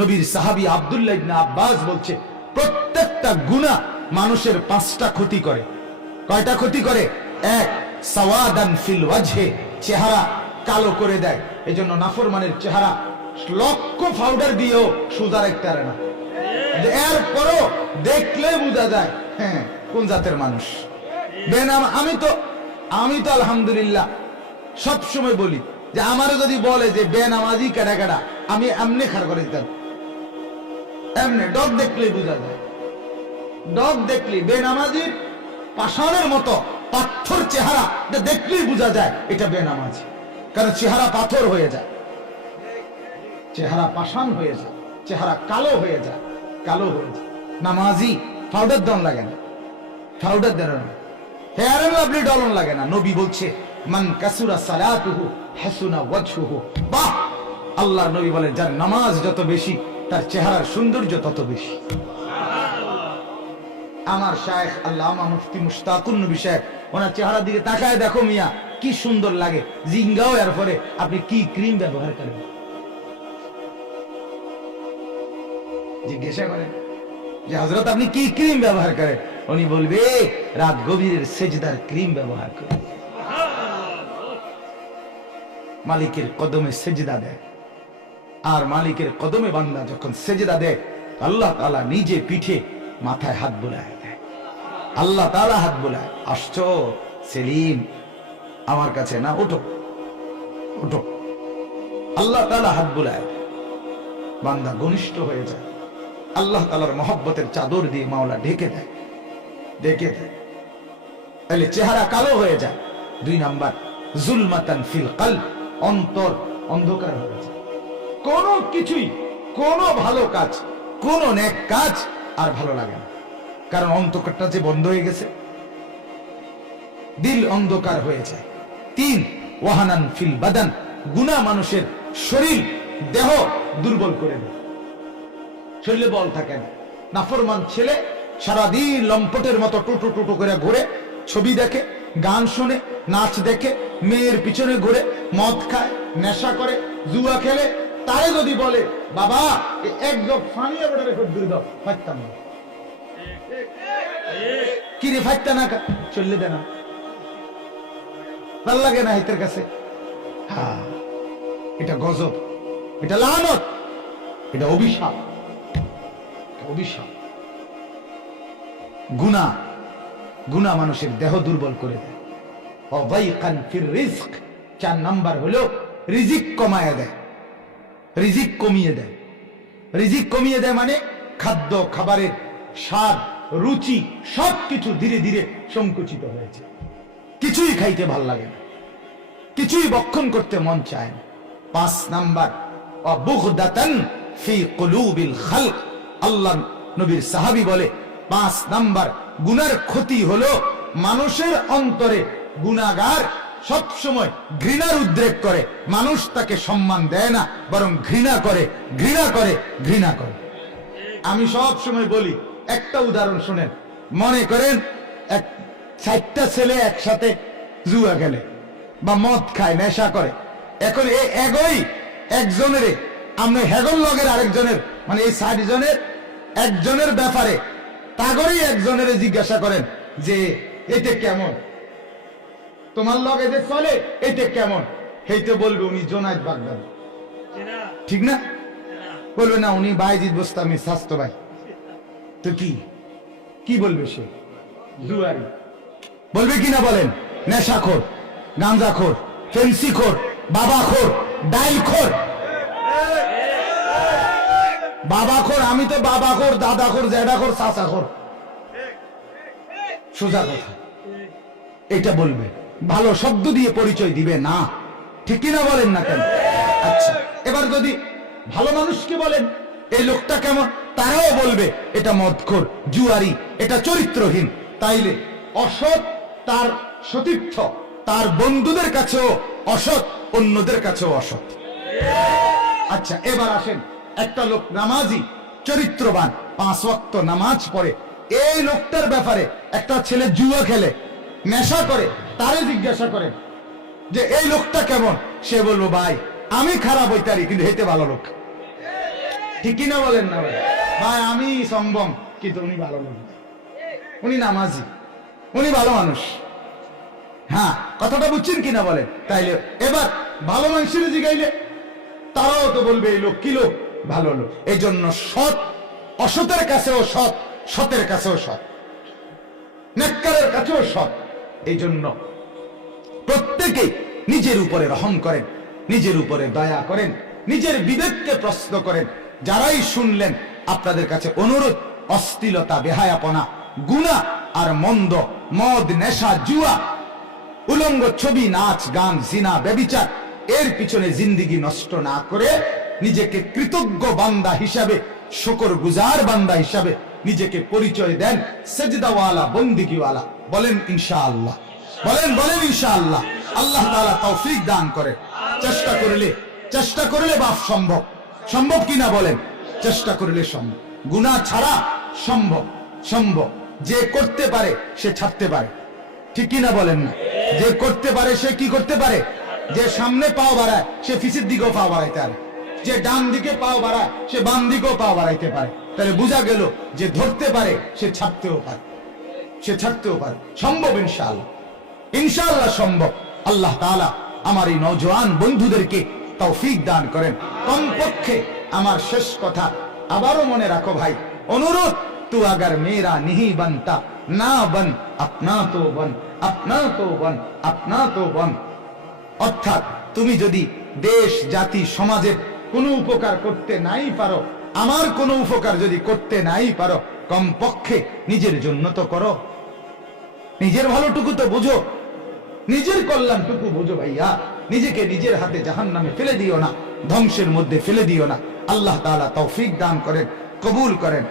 নবীর সাহাবী আব্দুল্লাহ ইবনে আব্বাস বলছে, প্রত্যেকটা গুনাহ মানুষের 5টা ক্ষতি করে। কয়টা ক্ষতি করে? এক, সাওয়াদান ফিল ওয়াজহে, চেহারা কালো করে দেয়। এজন্য নাফরমানের চেহারা লক্ষ পাউডার দিয়েও সোজা রাখতে পারে না, এরপরও দেখলে বোঝা যায় হ্যাঁ কোন জাতের মানুষ। বেনাম আমি তো আলহামদুলিল্লাহ সব সময় বলি যে আমারও যদি বলে যে বেনামাজি কেডা কেডা, আমি এমনি খাড় করে দিতাম। এমনি ডগ দেখলেই বোঝা যায়, ডগ দেখলি বেনামাজির পাষাণের মতো পাথর চেহারা দেখলেই বোঝা যায় এটা বেনামাজি, কারণ চেহারা পাথর হয়ে যায়, চেহারা পাষাণ হয়ে যায়, চেহারা কালো হয়ে যায়, কালো হয়ে যায়। নামাজি পাউডার দন লাগে না, পাউডার দেন না, হেয়ার এন্ড লাভলি ডলন লাগে না। নবী বলছে মান কাসুরা সালাতুহু হাসুনা ওয়াজহুহু। বাহ, আল্লাহর নবী বলেন যার নামাজ যত বেশি তার চেহারার সৌন্দর্য তত বেশি। আমার শায়েখ আল্লামা মুফতি মুশতাকুন নবী সাহেব, ওনার চেহারার দিকে তাকায় দেখো মিয়া কি সুন্দর লাগে, জিঙ্গাও। এরপরে আপনি কি ক্রিম ব্যবহার করেন জিজ্ঞাসা করেন যে হযরত আপনি কি ক্রিম ব্যবহার করেন, উনি বলবে রাত গভীরের সেজদার ক্রিম ব্যবহার করে। মালিকের কদমে সেজদা দেয়, আর মালিকের কদমে বান্দা যখন সেজদা দেয় আল্লাহ তাআলা নিজে পিঠে মাথায় হাত বুলায় দেয়। আল্লাহ তাআলা হাত বুলায়, আসছো সেলিম আমার কাছে না, ওঠো ওঠো। আল্লাহ তাআলা হাত বুলায়, বান্দা ঘনিষ্ঠ হয়ে যায়। আল্লাহ তাআলার মহব্বতের চাদর দিয়ে মাওলা ঢেকে দেয়, ঢেকে দেয়। তাহলে চেহারা কালো হয়ে যায়। 2 নাম্বার, জুলমাতান ফিল কলব, অন্তর অন্ধকার হয়ে যায়। কোনো কিছুই, কোনো ভালো কাজ, কোনো নেক কাজ আর ভালো লাগে না, কারণ অন্তরটা যে বন্ধ হয়ে গেছে, দিল অন্ধকার হয়ে যায়। 3, ওয়াহানান ফিল বাদান, গুনাহ মানুষের শরীর দেহ দুর্বল করে দেয়, শরীরে বল থাকে না। নাফরমান ছেলে সারাদিন লম্পটের মতো টুটু টুটু করে ঘুরে, ছবি দেখে, গান শুনে, নাচ দেখে, মেয়ের পিছনে ঘুরে, মদ খায়, নেশা করে, জুয়া খেলে, তারে যদি বলে বাবা এক জগ ফানিয়ে বড় রেখে দূরে দাও, ফাইতাম না। কি রে ফাইতা না, চললে দে না, ভাল লাগে না হাইতের কাছে। হ্যাঁ, এটা গজব, এটা লানত, এটা অভিশাপ, অভিশাপ। গুনাহ, গুনাহ মানুষের দেহ দুর্বল করে দেয়। ওয়াইকান ফির রিজক, 4 নাম্বার হলো রিজিক কমায় দেয়, রিজিক কমিয়ে দেয়। রিজিক কমিয়ে দেয় মানে খাদ্য খাবারের স্বাদ রুচি সবকিছু ধীরে ধীরে সংকুচিত হয়েছে, কিছুই খাইতে ভাল লাগে না, কিছুই ভক্ষণ করতে মন চায় না। 5 নাম্বার, বুগদাতান ফি কুলুবিল খালক, আল্লাহ নবীর সাহাবী বলে 5 নাম্বার গুনার ক্ষতি হলো মানুষের অন্তরে গুনাহগার সব সময় ঘৃণার উদ্রেক করে, মানুষ তাকে সম্মান দেয় না, বরং ঘৃণা করে, ঘৃণা করে, ঘৃণা করে। আমি সব সময় বলি, একটা উদাহরণ শুনেন। মনে করেন 4টা ছেলে একসাথে জুয়া খেলে বা মদ খায়, নেশা করে। এখন এই একই একজনের আমরা হেগল লগের আরেকজনের, মানে এই 60 জনের একজনের ব্যাপারে তাগরেই একজনের জিজ্ঞাসা করেন যে এটা কেমন, তোমার লগে যে চলে এটা কেমন, হেইতে বলবে উনি জোনায়েদ বাগদাদি, ঠিক না? বলবে না উনি বাইজিদ বোস্তামি স্বাস্থ্য ভাই। তো কি বলবে সে? জুয়ারি বলবে কিনা বলেন? নেশাখোর, গাঁজাখোর, ফেন্সিখোর, বাবাখোর, ডাইলখোর। বাবাখোর, আমি তো বাবাখোর, দাদাখোর, জ্যাঠাখোর, চাচাখোর, সোজা কথা। এটা বলবে, ভালো শব্দ দিয়ে পরিচয় দিবে না, ঠিক কিনা বলেন না কেন? আচ্ছা, এবার যদি ভালো মানুষকে বলেন এই লোকটা কেমন, তারাও বলবে এটা মদখোর, জুয়ারি, এটা চরিত্রহীন। তাইলে অসৎ তার সতীর্থ, তার বন্ধুদের কাছেও অসৎ, অন্যদের কাছেও অসৎ। আচ্ছা, এবার আসেন, একটা লোক নামাজি, চরিত্রবান, 5 ওয়াক্ত নামাজ পড়ে, এই লোকটার ব্যাপারে একটা ছেলে জুয়া খেলে, নেশা করে, তারে জিজ্ঞাসা করেন যে এই লোকটা কেমন, সে বলবো ভাই আমি খারাপ হইতারি কিন্তু হেতে ভালো লোক। ঠিক কিনা বলেন না ভাই? ভাই আমি সম্ভব, কিন্তু উনি ভালো লোক, উনি নামাজি, উনি ভালো মানুষ। হ্যাঁ, কথাটা বুঝছেন কিনা বলেন? তাইলে এবার ভালো মানুষের জিগাইলে তারাও তো বলবে এই লোক কি লোক, ভালো লোক। এই জন্য সৎ অসতের কাছেও সৎ, সতের কাছেও সৎ, নেককারের কাছেও সৎ। এই জন্য প্রত্যেকেই নিজের উপরে রহম করেন, নিজের উপরে দয়া করেন, নিজের বিবেককে প্রশ্ন করেন। যারাই শুনলেন আপনাদের কাছে অনুরোধ, অশ্লীলতা, বেহায়াপনা, গুনাহ আর মন্দ, মদ, নেশা, জুয়া, উলঙ্গ ছবি, নাচ, গান, জিনা, ব্যভিচার, এর পিছনে জিন্দেগি নষ্ট না করে নিজেকে কৃতজ্ঞ বান্দা হিসাবে, শুকরগুজার বান্দা হিসাবে নিজেকে পরিচয় দেন, সেজদাওয়ালা, বন্দিগিওয়ালা। বলেন ইনশাআল্লাহ, বলেন বলেন ইনশাআল্লাহ। আল্লাহ তাআলা তৌফিক দান করে। চেষ্টা করলে বাপ সম্ভব, সম্ভব কিনা বলেন? চেষ্টা করলে সম্ভব, গুনাহ ছাড়া সম্ভব, সম্ভব। যে করতে পারে সে ছাড়তে পারে, ঠিক কিনা বলেন না? যে করতে পারে সে কি করতে পারে? যে সামনে পাও বাড়ায় সে পিছের দিকেও পাও বাড়াইতে পারে, যে ডান দিকে পাও বাড়ায় সে বাম দিকেও পাও বাড়াইতে পারে। তাহলে বোঝা গেল যে ধরতে পারে সে ছাড়তেও পারে, সে ছাড়তেও পারে। সম্ভব ইনশাআল্লাহ, ইনশাআল্লাহ সম্ভব। আল্লাহ তাআলা আমার এই নওজোয়ান বন্ধুদেরকে তৌফিক দান করেন। কমপক্ষে আমার শেষ কথা আবারও মনে রাখো ভাই, অনুরোধ, তু আগার মেরা নিহি বনতা না বন, আপনা তো বন, আপনা তো বন, আপনা তো বন। অর্থাৎ তুমি যদি দেশ, জাতি, সমাজের কোনো উপকার করতে নাই পারো, আমার কোনো উপকার যদি করতে নাই পারো, কমপক্ষে নিজের জন্য তো করো, নিজের ভালোটুকু তো বুঝো, নিজের কল্যাণটুকু বুঝো ভাইয়া। নিজেকে নিজের হাতে জাহান্নামে ফেলে দিও না, ধ্বংসের মধ্যে ফেলে দিও না। আল্লাহ তাআলা তৌফিক দান করেন, কবুল করেন।